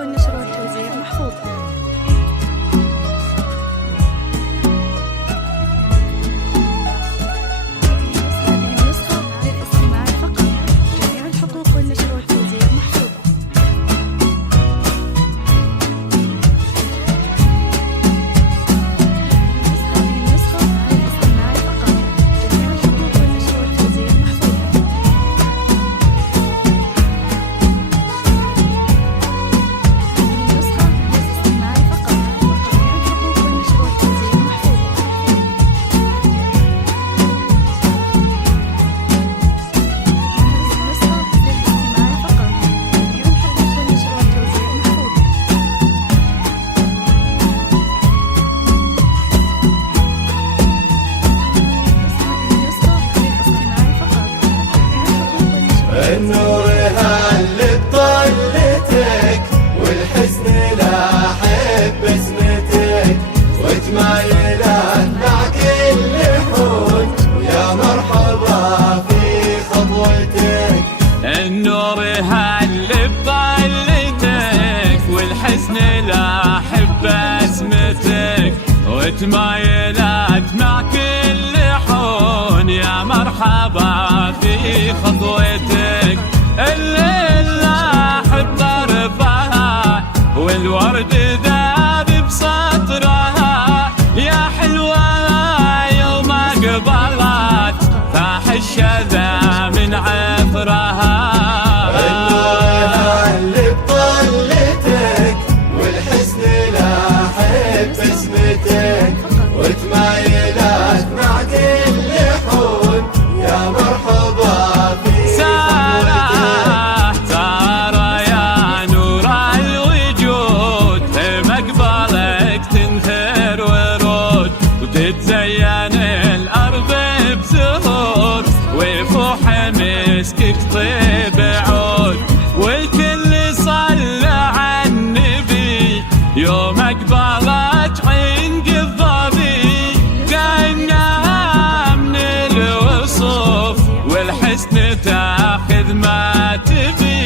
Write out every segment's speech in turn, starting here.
التحقيق والنشر والتوزيع محفوظ. هذه النسخة للاستماع فقط. جميع الحقوق والنشر والتوزيع محفوظة. هذه النسخة للاستماع فقط. جميع الحقوق والنشر والتوزيع محفوظة. النور هل بطلتك والحزن لاحب بسمتك وتمايلات مع كل حول ويا مرحبا في خطوتك. النور هل بطلتك والحزن لاحب بسمتك وتمايلات مع كل حول يا مرحبا في خطوتك. الليل احب ارفعها والورد ذاب بسطرها يا حلوة يوم قبلت فاح الشذا من عطرها. النور اللي بطلتك والحزن لاحب بسمتك وتمايلات مع كل حول يا مرحبا في تتزين الأرض بزهور ويفوح مسكك طيب عود والكل صلى على النبي يوم أقبلت عند الظبي كأنها من الوصوف والحسن تاخذ ما تبي.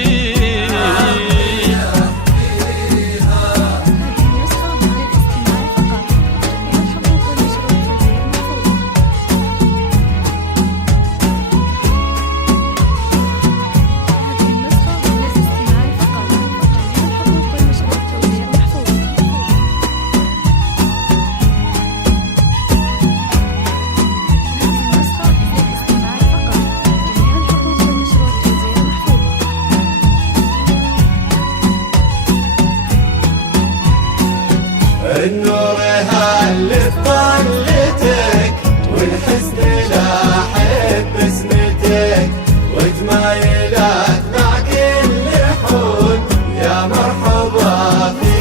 النور هل بطلتك والحزن لاحب بسمتك وتمايلات مع كل حول يا مرحبا في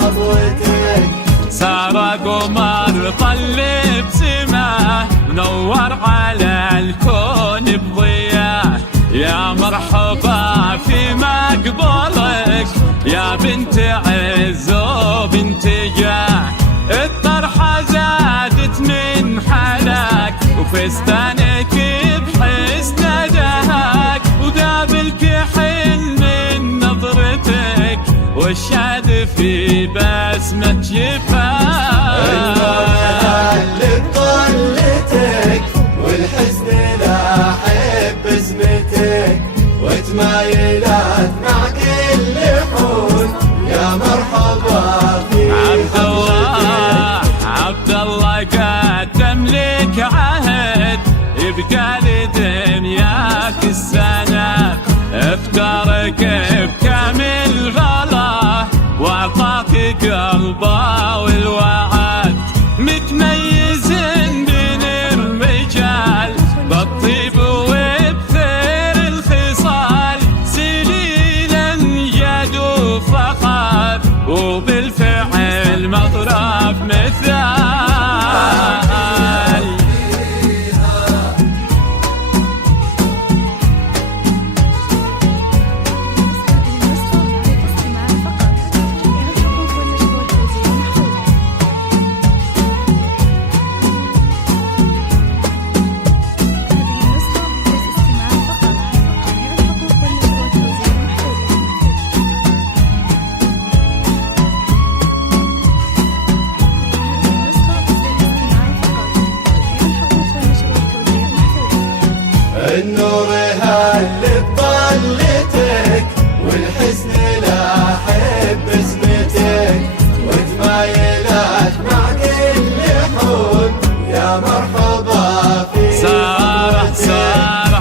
خطوتك. سار قمر طلب سماه منور على الكون بضياه يا مرحبا في مقبولك يا بنت عز وبنت جاه. الطرحة زادت من حلاك وفستانك بحسن دهاك وذاب الكحل من نظرتك والشاد في بسمة شفاك. اللي بطلتك والحزن لاحب بسمتك وتمايلات مع كل حول يا مرحبا في عبد الله قدم لك عهد يبقى لدنياك السنة افترك بكامل غلا واعطاك قلبه والوعد. النور هل بطلتك والحزن لاحب بسمتك وتمايلات مع كل حون يا مرحبا في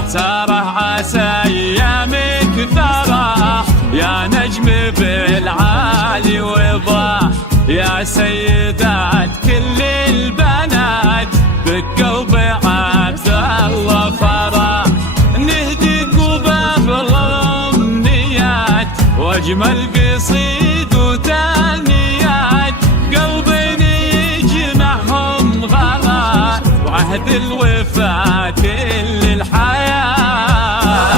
سارح عسى ايامك فرح يا نجم بالعالي وضاح يا سيدات كل البنات بقلب عبد الله فرح نهديك وباب الامنيات واجمل قصيد وتهنيات قلبين يجمعهم غلا وعهد الوفاة للحياة. هذه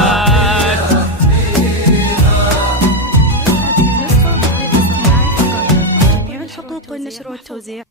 النسخة للاستماع فقط. جميع الحقوق والنشر والتوزيع